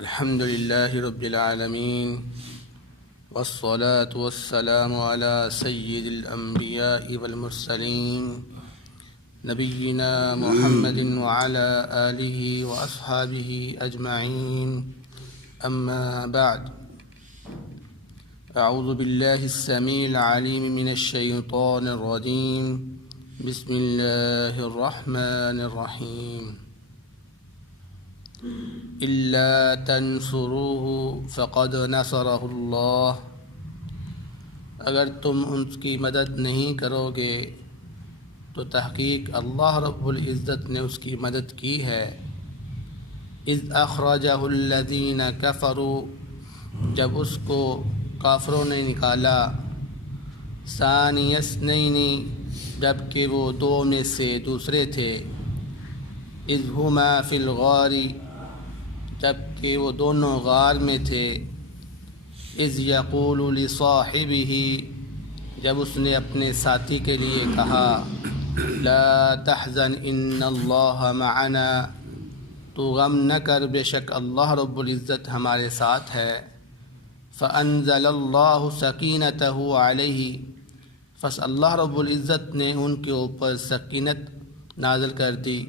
الحمد لله رب العالمين والصلاة والسلام على سيد الأنبياء والمرسلين نبينا محمد وعلى آله وأصحابه أجمعين أما بعد أعوذ بالله السميع العليم من الشيطان الرجيم بسم الله الرحمن الرحيم إلا تنصروه فقد نصره اللہ، اگر تم ان کی مدد نہیں کرو گے تو تحقیق اللہ رب العزت نے اس کی مدد کی ہے۔ اذ اخرجہ الذین کفروا، جب اس کو کافروں نے نکالا، ثانی اثنین، جب کہ وہ دو میں سے دوسرے تھے، اذ ہما فی الغار، جب کہ وہ دونوں غار میں تھے، اذ یقول لصاحبہ، جب اس نے اپنے ساتھی کے لیے کہا، لا تحزن ان اللہ معنا، تو غم نہ کر، بے شک اللہ رب العزت ہمارے ساتھ ہے۔ فانزل اللہ سکینتہ علیہ، پس اللہ رب العزت نے ان کے اوپر سکینت نازل کر دی۔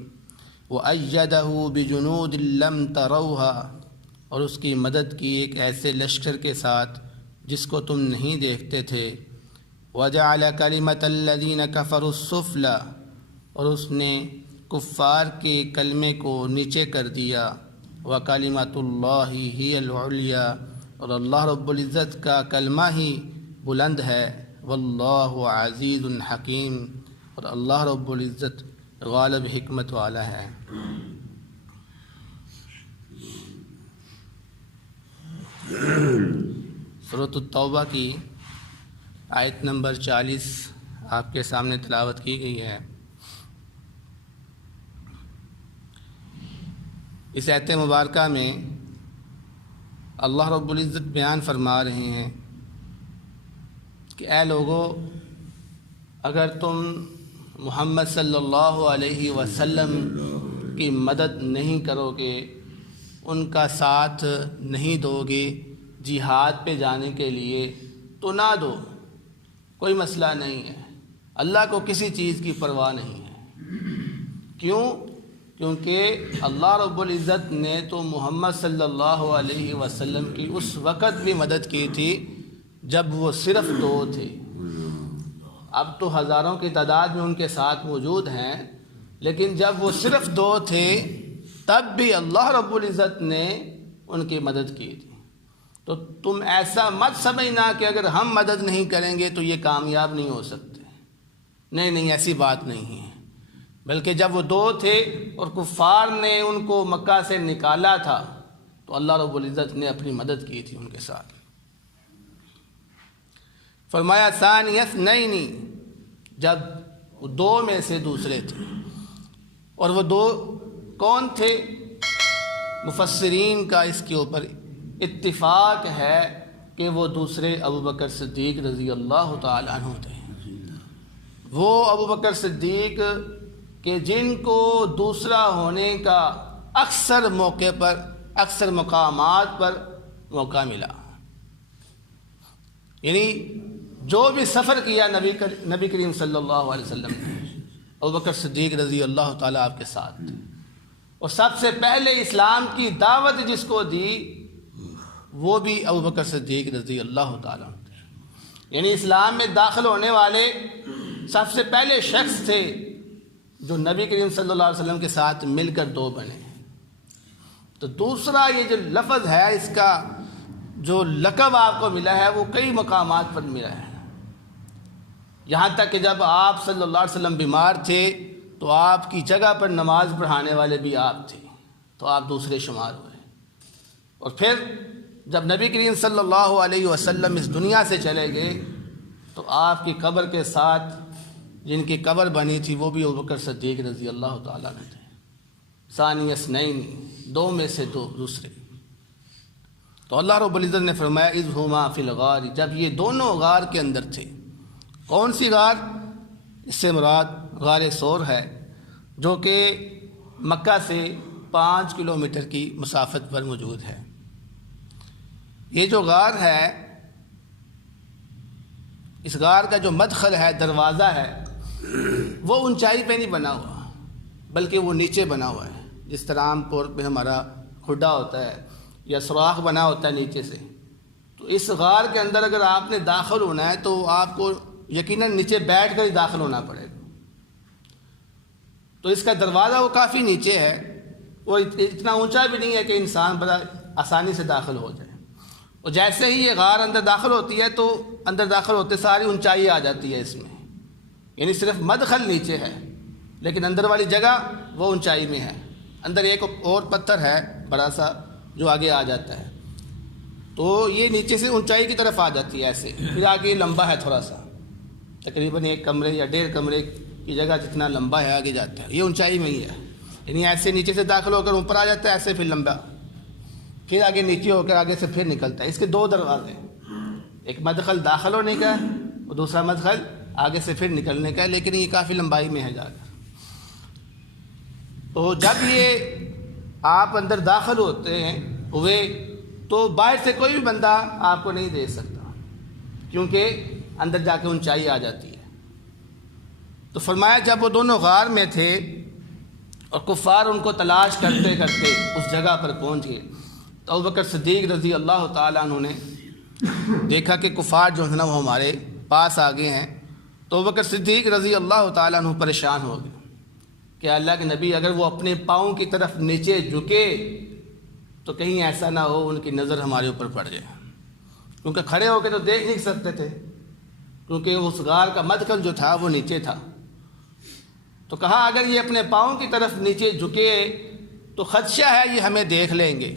وَأَيَّدَهُ بِجُنُودٍ لَّمْ تَرَوْهَا، اور اس کی مدد کی ایک ایسے لشکر کے ساتھ جس کو تم نہیں دیکھتے تھے۔ وَجَعَلَ كَلِمَةَ الَّذِينَ كَفَرُوا السُّفْلَى، اور اس نے کفار کے کلمے کو نیچے کر دیا۔ وَكَلِمَةُ اللَّهِ هِيَ الْعُلْيَا، اور اللہ رب العزت کا کلمہ ہی بلند ہے۔ وَاللَّهُ عَزِيزٌ حَكِيمٌ، اور اللہ رب العزت غالب حکمت والا ہے۔ سورۃ التوبہ کی آیت نمبر 40 آپ کے سامنے تلاوت کی گئی ہے۔ اس آیت مبارکہ میں اللہ رب العزت بیان فرما رہے ہیں کہ اے لوگو، اگر تم محمد صلی اللہ علیہ وسلم کی مدد نہیں کرو گے، ان کا ساتھ نہیں دو گے جہاد پہ جانے کے لیے، تو نہ دو، کوئی مسئلہ نہیں ہے، اللہ کو کسی چیز کی پرواہ نہیں ہے۔ کیوں؟ کیونکہ اللہ رب العزت نے تو محمد صلی اللہ علیہ وسلم کی اس وقت بھی مدد کی تھی جب وہ صرف دو تھے۔ اب تو ہزاروں کی تعداد میں ان کے ساتھ موجود ہیں، لیکن جب وہ صرف دو تھے تب بھی اللہ رب العزت نے ان کی مدد کی تھی۔ تو تم ایسا مت سمجھنا کہ اگر ہم مدد نہیں کریں گے تو یہ کامیاب نہیں ہو سکتے، نہیں، ایسی بات نہیں ہے۔ بلکہ جب وہ دو تھے اور کفار نے ان کو مکہ سے نکالا تھا تو اللہ رب العزت نے اپنی مدد کی تھی ان کے ساتھ۔ فرمایا ثانی اثنین، جب وہ دو میں سے دوسرے تھے، اور وہ دو کون تھے؟ مفسرین کا اس کے اوپر اتفاق ہے کہ وہ دوسرے ابوبکر صدیق رضی اللہ تعالیٰ عنہ تھے۔ وہ ابوبکر صدیق کہ جن کو دوسرا ہونے کا اکثر موقع پر، اکثر مقامات پر موقع ملا، یعنی جو بھی سفر کیا نبی کریم صلی اللہ علیہ وسلم نے، ابوبکر صدیق رضی اللہ تعالیٰ آپ کے ساتھ تھے۔ اور سب سے پہلے اسلام کی دعوت جس کو دی وہ بھی ابوبکر صدیق رضی اللہ تعالیٰ تھے، یعنی اسلام میں داخل ہونے والے سب سے پہلے شخص تھے جو نبی کریم صلی اللہ علیہ وسلم کے ساتھ مل کر دو بنے۔ تو دوسرا یہ جو لفظ ہے، اس کا جو لقب آپ کو ملا ہے وہ کئی مقامات پر ملا ہے، یہاں تک کہ جب آپ صلی اللہ علیہ وسلم بیمار تھے تو آپ کی جگہ پر نماز پڑھانے والے بھی آپ تھے، تو آپ دوسرے شمار ہوئے۔ اور پھر جب نبی کریم صلی اللہ علیہ وسلم اس دنیا سے چلے گئے تو آپ کی قبر کے ساتھ جن کی قبر بنی تھی وہ بھی ابوبکر صدیق رضی اللہ تعالیٰ عنہ تھے۔ ثانی اثنین، دو میں سے دوسرے۔ تو اللہ رب العزت نے فرمایا اذ ہما فی الغار، جب یہ دونوں غار کے اندر تھے۔ کون سی غار؟ اس سے مراد غار ثور ہے، جو کہ مکہ سے 5 کلومیٹر کی مسافت پر موجود ہے۔ یہ جو غار ہے، اس غار کا جو مدخل ہے، دروازہ ہے، وہ اونچائی پہ نہیں بنا ہوا بلکہ وہ نیچے بنا ہوا ہے. جس طرح عام طور پہ ہمارا کھڈا ہوتا ہے یا سوراخ بنا ہوتا ہے نیچے سے، تو اس غار کے اندر اگر آپ نے داخل ہونا ہے تو آپ کو یقیناً نیچے بیٹھ کر ہی داخل ہونا پڑے گا. تو اس کا دروازہ وہ کافی نیچے ہے، وہ اتنا اونچا بھی نہیں ہے کہ انسان بڑا آسانی سے داخل ہو جائے. اور جیسے ہی یہ غار اندر داخل ہوتی ہے تو اندر داخل ہوتے ساری اونچائی آ جاتی ہے اس میں، یعنی صرف مدخل نیچے ہے لیکن اندر والی جگہ وہ اونچائی میں ہے. اندر ایک اور پتھر ہے بڑا سا جو آگے آ جاتا ہے، تو یہ نیچے سے اونچائی کی طرف آ جاتی ہے ایسے. پھر آگے لمبا ہے تھوڑا سا، تقریباً 1 کمرے یا 1.5 کمرے کی جگہ جتنا لمبا ہے آگے جاتا ہے. یہ اونچائی میں ہی ہے، یعنی ایسے نیچے سے داخل ہو کر اوپر آ جاتا ہے، ایسے پھر لمبا، پھر آگے نیچے ہو کر آگے سے پھر نکلتا ہے. اس کے 2 دروازے ہیں، ایک مدخل داخل ہونے کا ہے اور دوسرا مدخل آگے سے پھر نکلنے کا ہے، لیکن یہ کافی لمبائی میں ہے جا کر. تو جب یہ آپ اندر داخل ہوئے تو باہر سے کوئی بھی بندہ آپ کو نہیں دیکھ سکتا، کیونکہ اندر جا کے اونچائی آ جاتی ہے. تو فرمایا جب وہ دونوں غار میں تھے اور کفار ان کو تلاش کرتے کرتے اس جگہ پر پہنچ گئے، تو ابوبکر صدیق رضی اللہ تعالیٰ عنہ نے دیکھا کہ کفار جو ہے نا وہ ہمارے پاس آ گئے ہیں. تو ابوبکر صدیق رضی اللہ تعالیٰ عنہ پریشان ہو گئے کہ اللہ کے نبی اگر وہ اپنے پاؤں کی طرف نیچے جھکے تو کہیں ایسا نہ ہو ان کی نظر ہمارے اوپر پڑ جائے، کیونکہ کھڑے ہو کے تو دیکھ نہیں سکتے تھے، کیونکہ اس غار کا مدخل جو تھا وہ نیچے تھا. تو کہا اگر یہ اپنے پاؤں کی طرف نیچے جھکے تو خدشہ ہے یہ ہمیں دیکھ لیں گے.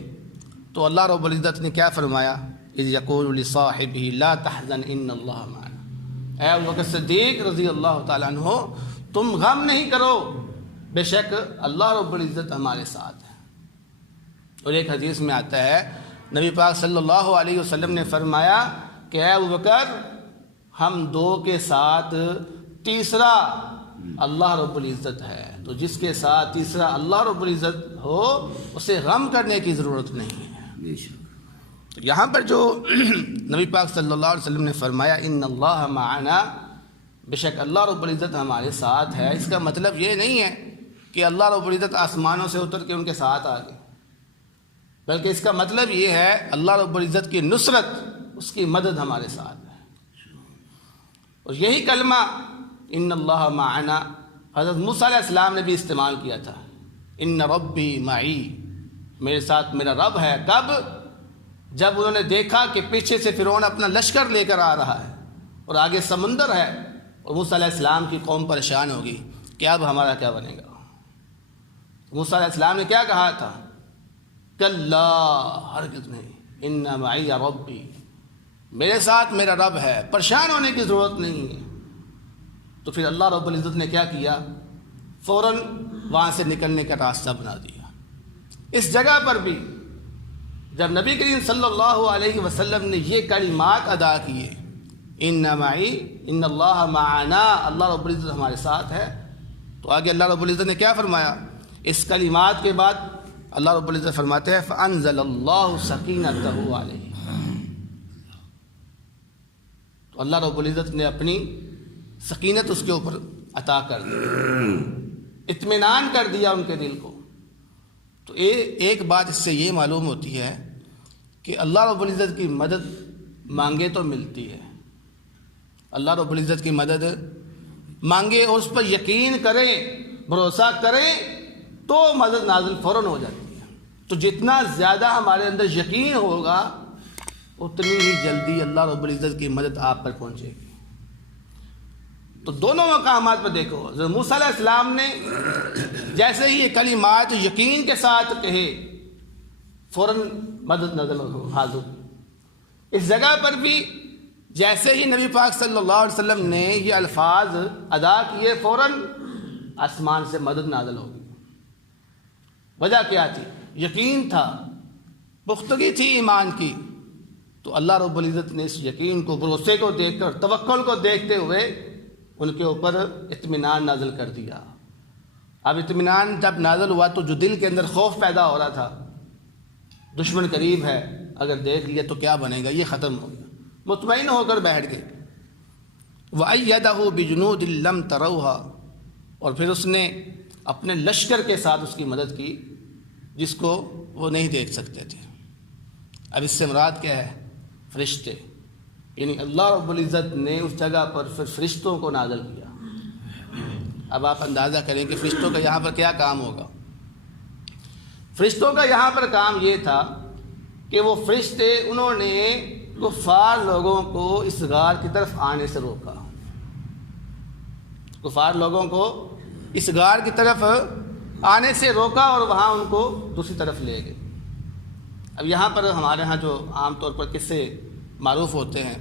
تو اللہ رب العزت نے کیا فرمایا، اذ یقول لصاحبہ لا تحزن ان اللہ معنا، اے ابوبکر صدیق رضی اللہ تعالیٰ عنہ تم غم نہیں کرو، بے شک اللہ رب العزت ہمارے ساتھ ہے. اور ایک حدیث میں آتا ہے نبی پاک صلی اللہ علیہ وسلم نے فرمایا کہ اے ابوبکر ہم 2 کے ساتھ تیسرا اللہ رب العزت ہے، تو جس کے ساتھ تیسرا اللہ رب العزت ہو اسے غم کرنے کی ضرورت نہیں ہے. یہاں پر جو نبی پاک صلی اللہ علیہ وسلم نے فرمایا ان اللہ معنا، بے شک اللہ رب العزت ہمارے ساتھ ہے، اس کا مطلب یہ نہیں ہے کہ اللہ رب العزت آسمانوں سے اتر کے ان کے ساتھ آ گئے، بلکہ اس کا مطلب یہ ہے اللہ رب العزت کی نصرت، اس کی مدد ہمارے ساتھ ہے. اور یہی کلمہ ان اللہ معنا حضرت موسیٰ علیہ السلام نے بھی استعمال کیا تھا، ان ربی معی، میرے ساتھ میرا رب ہے. کب؟ جب انہوں نے دیکھا کہ پیچھے سے فرعون اپنا لشکر لے کر آ رہا ہے اور آگے سمندر ہے اور موسیٰ علیہ السلام کی قوم پریشان ہوگی کہ اب ہمارا کیا بنے گا. موسیٰ علیہ السلام نے کیا کہا تھا، کلا، ہرگز نہیں، ان معی ربی، میرے ساتھ میرا رب ہے، پریشان ہونے کی ضرورت نہیں ہے. تو پھر اللہ رب العزت نے کیا کیا، فوراً وہاں سے نکلنے کا راستہ بنا دیا. اس جگہ پر بھی جب نبی کریم صلی اللہ علیہ وسلم نے یہ کلمات ادا کیے، ان معی، ان اللہ معنا، اللہ رب العزت ہمارے ساتھ ہے، تو آگے اللہ رب العزت نے کیا فرمایا، اس کلمات کے بعد اللہ رب العزت فرماتے ہیں فانزل اللہ سکینتہ علیہ، تو اللہ رب العزت نے اپنی سکینت اس کے اوپر عطا کر دی، اطمینان کر دیا ان کے دل کو. تو ایک بات اس سے یہ معلوم ہوتی ہے کہ اللہ رب العزت کی مدد مانگے تو ملتی ہے، اللہ رب العزت کی مدد مانگے اور اس پر یقین کریں، بھروسہ کریں تو مدد نازل فوراً ہو جاتی ہے. تو جتنا زیادہ ہمارے اندر یقین ہوگا اتنی ہی جلدی اللہ رب العزت کی مدد آپ پر پہنچے گی. تو دونوں مقامات پر دیکھو، حضرت موسیٰ علیہ السلام نے جیسے ہی یہ کلمات یقین کے ساتھ کہے فوراً مدد نازل حاضر. اس جگہ پر بھی جیسے ہی نبی پاک صلی اللہ علیہ وسلم نے یہ الفاظ ادا کیے فوراً آسمان سے مدد نازل ہوگی. وجہ کیا تھی؟ یقین تھا، پختگی تھی ایمان کی. تو اللہ رب العزت نے اس یقین کو، بھروسے کو دیکھ کر، توکل کو دیکھتے ہوئے ان کے اوپر اطمینان نازل کر دیا. اب اطمینان جب نازل ہوا تو جو دل کے اندر خوف پیدا ہو رہا تھا، دشمن قریب ہے، اگر دیکھ لیا تو کیا بنے گا، یہ ختم ہو گیا، مطمئن ہو کر بیٹھ گئے۔ وَأَيَّدَهُ بِجُنُودٍ لَّمْ تَرَوْهَا، اور پھر اس نے اپنے لشکر کے ساتھ اس کی مدد کی جس کو وہ نہیں دیکھ سکتے تھے۔ اب اس سے مراد کیا ہے؟ فرشتے، یعنی اللہ رب العزت نے اس جگہ پر پھر فرشتوں کو نازل کیا۔ اب آپ اندازہ کریں کہ فرشتوں کا یہاں پر کیا کام ہوگا۔ فرشتوں کا یہاں پر کام یہ تھا کہ وہ فرشتے انہوں نے کفار لوگوں کو اس غار کی طرف آنے سے روکا، کفار لوگوں کو اس غار کی طرف آنے سے روکا اور وہاں ان کو دوسری طرف لے گئے۔ اب یہاں پر ہمارے ہاں جو عام طور پر قصے معروف ہوتے ہیں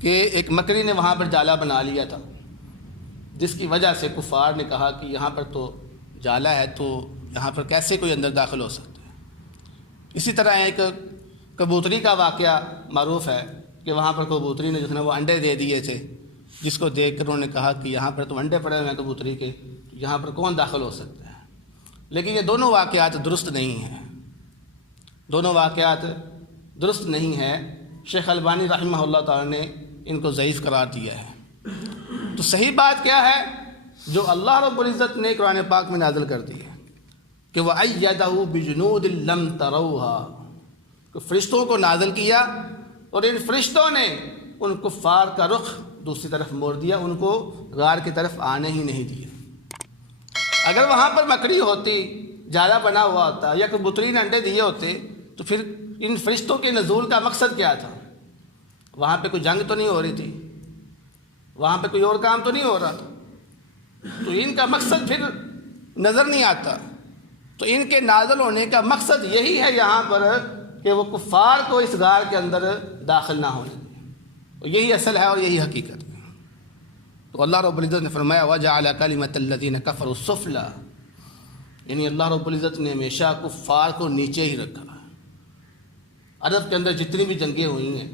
کہ ایک مکری نے وہاں پر جالا بنا لیا تھا، جس کی وجہ سے کفار نے کہا کہ یہاں پر تو جالا ہے تو یہاں پر کیسے کوئی اندر داخل ہو سکتا ہے۔ اسی طرح ایک کبوتری کا واقعہ معروف ہے کہ وہاں پر کبوتری نے جس نے وہ انڈے دے دیے تھے، جس کو دیکھ کر انہوں نے کہا کہ یہاں پر تو انڈے پڑے ہوئے ہیں کبوتری کے، یہاں پر کون داخل ہو سکتا ہے۔ لیکن یہ دونوں واقعات درست نہیں ہیں، دونوں واقعات درست نہیں ہیں۔ شیخ البانی رحمہ اللہ تعالی نے ان کو ضعیف قرار دیا ہے۔ تو صحیح بات کیا ہے جو اللہ رب العزت نے قرآن پاک میں نازل کر دی ہے کہ وَأَيَّدَهُ بِجُنُودٍ لَّمْ تَرَوْهَا، کہ فرشتوں کو نازل کیا اور ان فرشتوں نے ان کفار کا رخ دوسری طرف موڑ دیا، ان کو غار کی طرف آنے ہی نہیں دیا۔ اگر وہاں پر مکڑی ہوتی، جالا بنا ہوا ہوتا یا کبوتری نے انڈے دیے ہوتے تو پھر ان فرشتوں کے نزول کا مقصد کیا تھا؟ وہاں پہ کوئی جنگ تو نہیں ہو رہی تھی، وہاں پہ کوئی اور کام تو نہیں ہو رہا تھا، تو ان کا مقصد پھر نظر نہیں آتا۔ تو ان کے نازل ہونے کا مقصد یہی ہے یہاں پر کہ وہ کفار کو اس غار کے اندر داخل نہ ہونے دیں، یہی اصل ہے اور یہی حقیقت ہے۔ تو اللہ رب العزت نے فرمایا وَجَعَلَ كَلِمَةَ الَّذِينَ كَفَرُوا السُّفْلَىٰ، یعنی اللہ رب العزت نے ہمیشہ کفار کو نیچے ہی رکھا۔ عرب کے اندر جتنی بھی جنگیں ہوئی ہیں،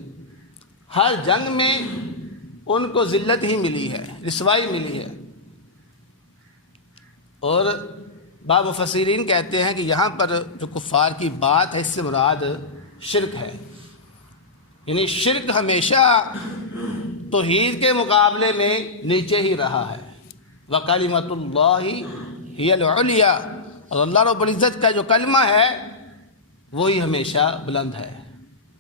ہر جنگ میں ان کو ذلت ہی ملی ہے، رسوائی ملی ہے۔ اور بعض مفسرین کہتے ہیں کہ یہاں پر جو کفار کی بات ہے اس سے مراد شرک ہے، یعنی شرک ہمیشہ توحید کے مقابلے میں نیچے ہی رہا ہے۔ وَكَلِمَةُ اللَّهِ هِيَ الْعُلْيَا، اور اللہ رب العزت کا جو کلمہ ہے وہی ہمیشہ بلند ہے۔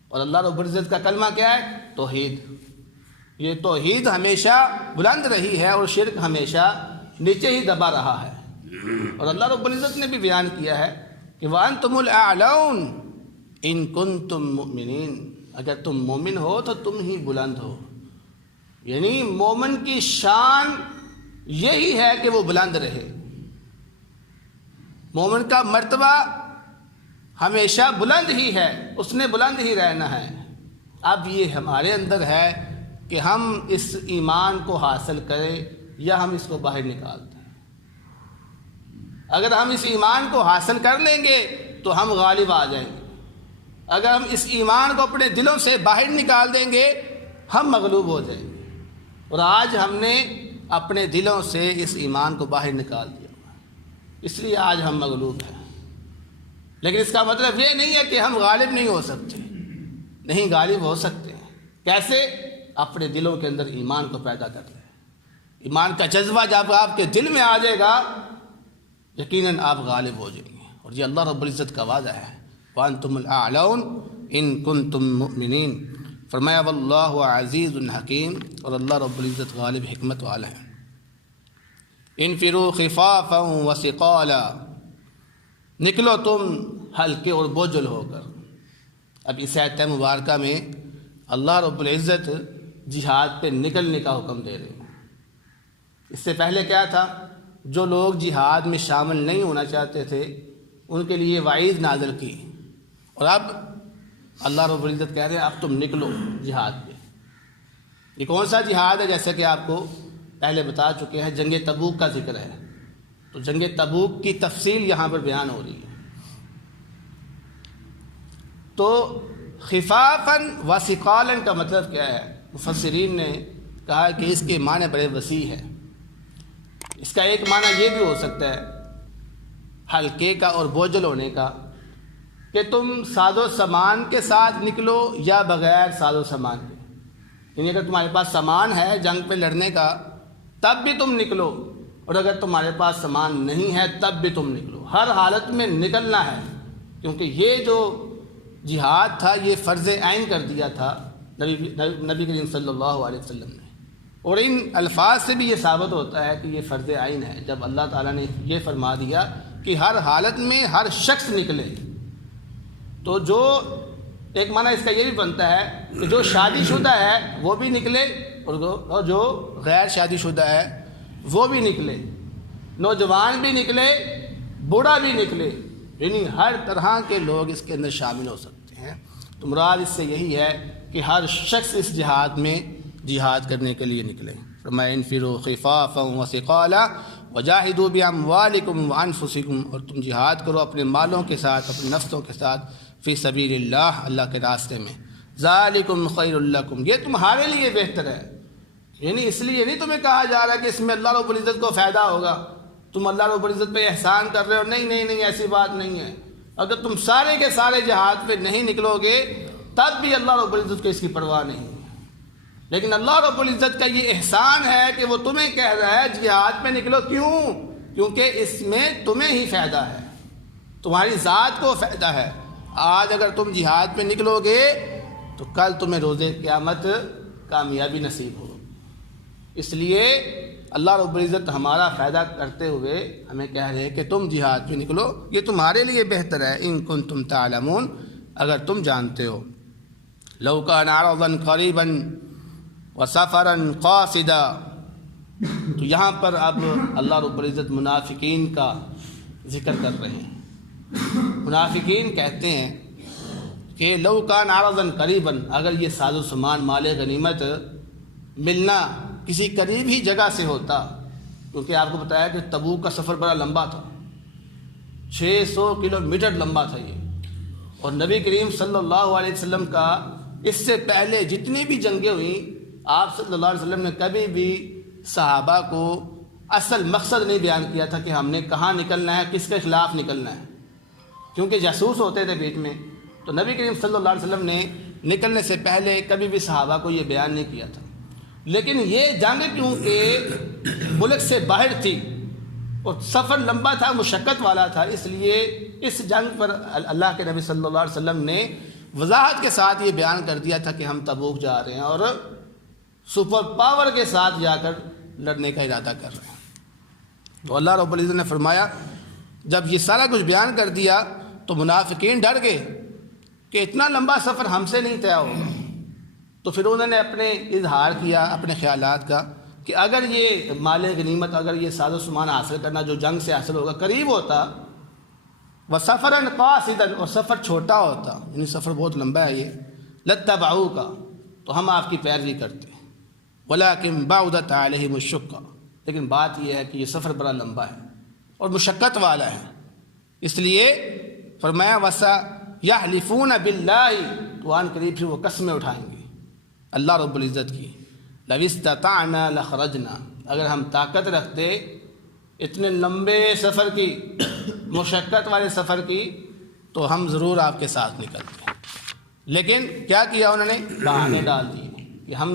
اور اللہ رب العزت کا کلمہ کیا ہے؟ توحید۔ یہ توحید ہمیشہ بلند رہی ہے اور شرک ہمیشہ نیچے ہی دبا رہا ہے۔ اور اللہ رب العزت نے بھی بیان کیا ہے کہ وَأَنْتُمُ الْأَعْلَوْنَ إِن كُنتُم مُؤْمِنِينَ، اگر تم مومن ہو تو تم ہی بلند ہو، یعنی مومن کی شان یہی ہے کہ وہ بلند رہے، مومن کا مرتبہ ہمیشہ بلند ہی ہے، اس نے بلند ہی رہنا ہے۔ اب یہ ہمارے اندر ہے کہ ہم اس ایمان کو حاصل کریں یا ہم اس کو باہر نکال دیں۔ اگر ہم اس ایمان کو حاصل کر لیں گے تو ہم غالب آ جائیں گے، اگر ہم اس ایمان کو اپنے دلوں سے باہر نکال دیں گے ہم مغلوب ہو جائیں گے۔ اور آج ہم نے اپنے دلوں سے اس ایمان کو باہر نکال دیا، اس لیے آج ہم مغلوب ہیں۔ لیکن اس کا مطلب یہ نہیں ہے کہ ہم غالب نہیں ہو سکتے، نہیں، غالب ہو سکتے ہیں۔ کیسے؟ اپنے دلوں کے اندر ایمان کو پیدا کر لیں۔ ایمان کا جذبہ جب آپ کے دل میں آ جائے گا یقیناً آپ غالب ہو جائیں گے، اور یہ اللہ رب العزت کا وعدہ ہے وَأَنْتُمُ الْأَعْلَوْنَ إِن كُنتُم مُؤْمِنِينَ۔ فرمایا واللہ عزیز حکیم، اور اللہ رب العزت غالب حکمت والا ہے۔ انفروا خفافا وثقالا، نکلو تم ہلکے اور بوجھل ہو کر۔ اب اس آیت مبارکہ میں اللہ رب العزت جہاد پہ نکلنے کا حکم دے رہے ہیں۔ اس سے پہلے کیا تھا؟ جو لوگ جہاد میں شامل نہیں ہونا چاہتے تھے ان کے لیے وعید نازل کی، اور اب اللہ رب العزت کہہ رہے ہیں اب تم نکلو جہاد پہ۔ یہ کون سا جہاد ہے؟ جیسے کہ آپ کو پہلے بتا چکے ہیں، جنگ تبوک کا ذکر ہے، تو جنگ تبوک کی تفصیل یہاں پر بیان ہو رہی ہے۔ تو خفافاً و ثقالاً کا مطلب کیا ہے؟ مفسرین نے کہا کہ اس کے معنی بڑے وسیع ہیں۔ اس کا ایک معنی یہ بھی ہو سکتا ہے ہلکے کا اور بوجھل ہونے کا، کہ تم ساز و سامان کے ساتھ نکلو یا بغیر ساز و سامان کے، یعنی اگر تمہارے پاس سامان ہے جنگ پہ لڑنے کا تب بھی تم نکلو، اور اگر تمہارے پاس سامان نہیں ہے تب بھی تم نکلو، ہر حالت میں نکلنا ہے، کیونکہ یہ جو جہاد تھا یہ فرض عین کر دیا تھا نبی کریم صلی اللہ علیہ وسلم نے، اور ان الفاظ سے بھی یہ ثابت ہوتا ہے کہ یہ فرض عین ہے جب اللہ تعالیٰ نے یہ فرما دیا کہ ہر حالت میں ہر شخص نکلے۔ تو جو ایک معنی اس کا یہ بھی بنتا ہے کہ جو شادی شدہ ہے وہ بھی نکلے اور جو غیر شادی شدہ ہے وہ بھی نکلے، نوجوان بھی نکلے، بوڑھا بھی نکلے، یعنی ہر طرح کے لوگ اس کے اندر شامل ہو سکتے ہیں۔ تو مراد اس سے یہی ہے کہ ہر شخص اس جہاد میں جہاد کرنے کے لیے نکلے۔ فرمایا انفروا خفافا وثقالا وجاہدوا باموالکم وانفسکم، اور تم جہاد کرو اپنے مالوں کے ساتھ، اپنے نفسوں کے ساتھ، فی سبیل اللہ کے راستے میں، ذالکم خیر لکم، یہ تمہارے لیے بہتر ہے، یعنی اس لیے نہیں تمہیں کہا جا رہا کہ اس میں اللہ رب العزت کو فائدہ ہوگا، تم اللہ رب العزت پہ احسان کر رہے ہو، نہیں ایسی بات نہیں ہے۔ اگر تم سارے کے سارے جہاد پہ نہیں نکلو گے تب بھی اللہ رب العزت کو اس کی پرواہ نہیں ہے، لیکن اللہ رب العزت کا یہ احسان ہے کہ وہ تمہیں کہہ رہا ہے جہاد پہ نکلو، کیونکہ اس میں تمہیں ہی فائدہ ہے، تمہاری ذات کو فائدہ ہے۔ آج اگر تم جہاد پہ نکلو گے تو کل تمہیں روز قیامت کامیابی نصیب ہو، اس لیے اللہ رب العزت ہمارا فائدہ کرتے ہوئے ہمیں کہہ رہے کہ تم جہاد پہ نکلو، یہ تمہارے لیے بہتر ہے، ان کنتم تعلمون، اگر تم جانتے ہو۔ لو کان عرضا قریبا وسفرا قاصدا، تو یہاں پر اب اللہ رب العزت منافقین کا ذکر کر رہے ہیں۔ منافقین کہتے ہیں کہ لو کان عرضا قریبا، اگر یہ ساز و سامان مال غنیمت ملنا کسی قریب ہی جگہ سے ہوتا، کیونکہ آپ کو بتایا کہ تبوک کا سفر بڑا لمبا تھا، 600 کلومیٹر لمبا تھا یہ، اور نبی کریم صلی اللہ علیہ وسلم کا اس سے پہلے جتنی بھی جنگیں ہوئیں آپ صلی اللہ علیہ وسلم نے کبھی بھی صحابہ کو اصل مقصد نہیں بیان کیا تھا کہ ہم نے کہاں نکلنا ہے، کس کے خلاف نکلنا ہے، کیونکہ جاسوس ہوتے تھے بیچ میں، تو نبی کریم صلی اللہ علیہ وسلم نے نکلنے سے پہلے کبھی بھی صحابہ کو یہ بیان نہیں کیا تھا۔ لیکن یہ جنگ کیونکہ ملک سے باہر تھی اور سفر لمبا تھا، مشقت والا تھا، اس لیے اس جنگ پر اللہ کے نبی صلی اللہ علیہ وسلم نے وضاحت کے ساتھ یہ بیان کر دیا تھا کہ ہم تبوک جا رہے ہیں اور سپر پاور کے ساتھ جا کر لڑنے کا ارادہ کر رہے ہیں۔ تو اللہ رب العزت نے فرمایا جب یہ سارا کچھ بیان کر دیا تو منافقین ڈر گئے کہ اتنا لمبا سفر ہم سے نہیں طے ہوگا، تو پھر انہوں نے اپنے اظہار کیا اپنے خیالات کا کہ اگر یہ مال غنیمت، اگر یہ ساز و سامان حاصل کرنا جو جنگ سے حاصل ہوگا قریب ہوتا، وَسَفَرًا قَاصِدًا، اور سفر چھوٹا ہوتا، یعنی سفر بہت لمبا ہے یہ، لَاتَّبَعُوكَ، تو ہم آپ کی پیروی کرتے، وَلَٰكِن بَعُدَتْ عَلَيْهِمُ الشُّقَّةُ، لیکن بات یہ ہے کہ یہ سفر بڑا لمبا ہے اور مشقت والا ہے، اس لیے فرمایا وَسَيَحْلِفُونَ بِاللَّهِ، تو آن قریب پھر وہ قسمیں اٹھائیں گے اللہ رب العزت کی، لَوِ اسْتَطَعْنَا لَخَرَجْنَا، اگر ہم طاقت رکھتے اتنے لمبے سفر کی، مشقت والے سفر کی، تو ہم ضرور آپ کے ساتھ نکلتے، لیکن کیا کیا انہوں نے؟ بہانے ڈال دیے کہ ہم